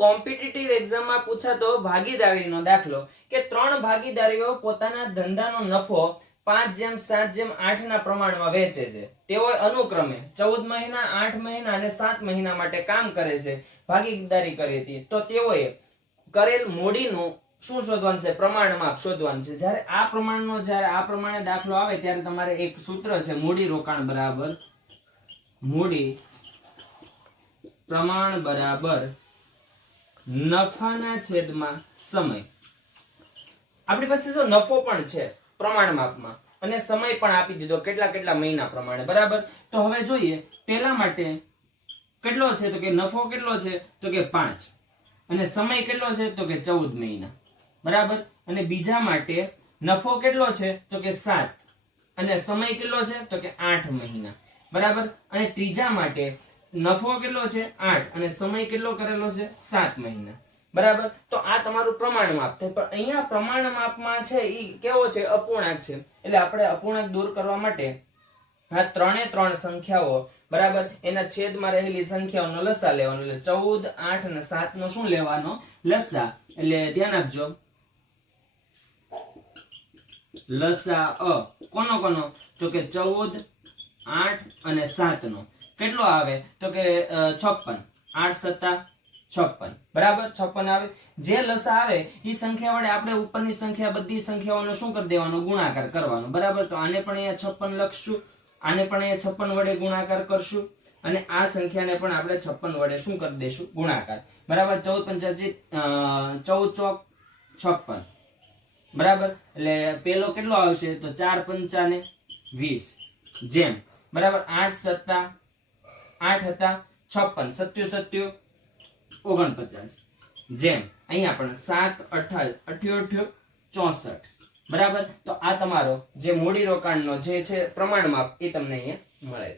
Competitive એક્ઝામમાં પૂછાતો ભાગીદારીનો દાખલો કે 3 ભાગીદારીઓ પોતાના ધંધાનો નફો 5:7:8 ના પ્રમાણમાં વહેંચે છે. તેઓ અનુક્રમે 14 મહિના, 8 મહિના અને 7 મહિના માટે કામ કરે છે. ભાગીદારી કરી હતી તો તેઓએ કરેલ મૂડીનું શું શોધવાનું છે? પ્રમાણમાપ શોધવાનું છે. જ્યારે આ પ્રમાણે દાખલો આવે ત્યારે તમારે એક સૂત્ર છે, મૂડી રોકાણ બરાબર મૂડી પ્રમાણ બરાબર નફાના છેદમાં સમય. આપણી પાસે જો નફો પણ છે પ્રમાણમાપમાં અને સમય પણ આપી દીધો કેટલા મહિના પ્રમાણે, બરાબર. તો હવે જોઈએ પહેલા માટે કેટલો છે તો કે નફો કેટલો છે તો કે 5 અને સમય કેટલો છે તો કે 14 મહિના, બરાબર. અને બીજા માટે નફો કેટલો છે તો કે 7 અને સમય કેટલો છે તો કે 8 મહિના, બરાબર. અને ત્રીજા માટે નફો કેટલો છે 8 અને સમય કેટલો કરેલો છે 7 મહિના, બરાબર. તો આ તમારું પ્રમાણમાપ થાય. પણ અહીંયા પ્રમાણમાપમાં છે ઈ કેવો છે? અપૂર્ણાંક છે. એટલે આપણે અપૂર્ણાંક દૂર કરવા માટે આ 3 સંખ્યાઓ, બરાબર, એના છેદમાં રહેલી સંખ્યાઓનો લસા લેવાનો. એટલે 14, 8 અને 7 નો શું લેવાનો? લસા. એટલે ધ્યાન આપજો, લસા કોનો તો કે 14, 8 અને 7 નો કેટલો આવે તો કે 56. 8 7 56, બરાબર. 56 આવે. જે લસા આવે એ સંખ્યા વડે આપણે ઉપરની સંખ્યા બધી સંખ્યાઓનો શું કરી દેવાનો? ગુણાકાર કરવાનો, બરાબર. તો આને પણ અહીંયા 56 લખશું, આને પણ અહીંયા 56 વડે ગુણાકાર કરશું અને આ સંખ્યાને પણ આપણે 56 વડે શું કરી દેશું? ગુણાકાર, બરાબર. 14 ચોક 56, બરાબર. એટલે પેલો કેટલો આવશે તો 4 પંચા 20 જેમ, બરાબર. 8 7 8 હતા 56, 7 49 જેમ અહીંયા પણ 7 8 88 64, બરાબર. તો આ તમારો જે મૂડી રોકાણનો જે છે પ્રમાણમાપ એ તમને અહીંયા મળે છે.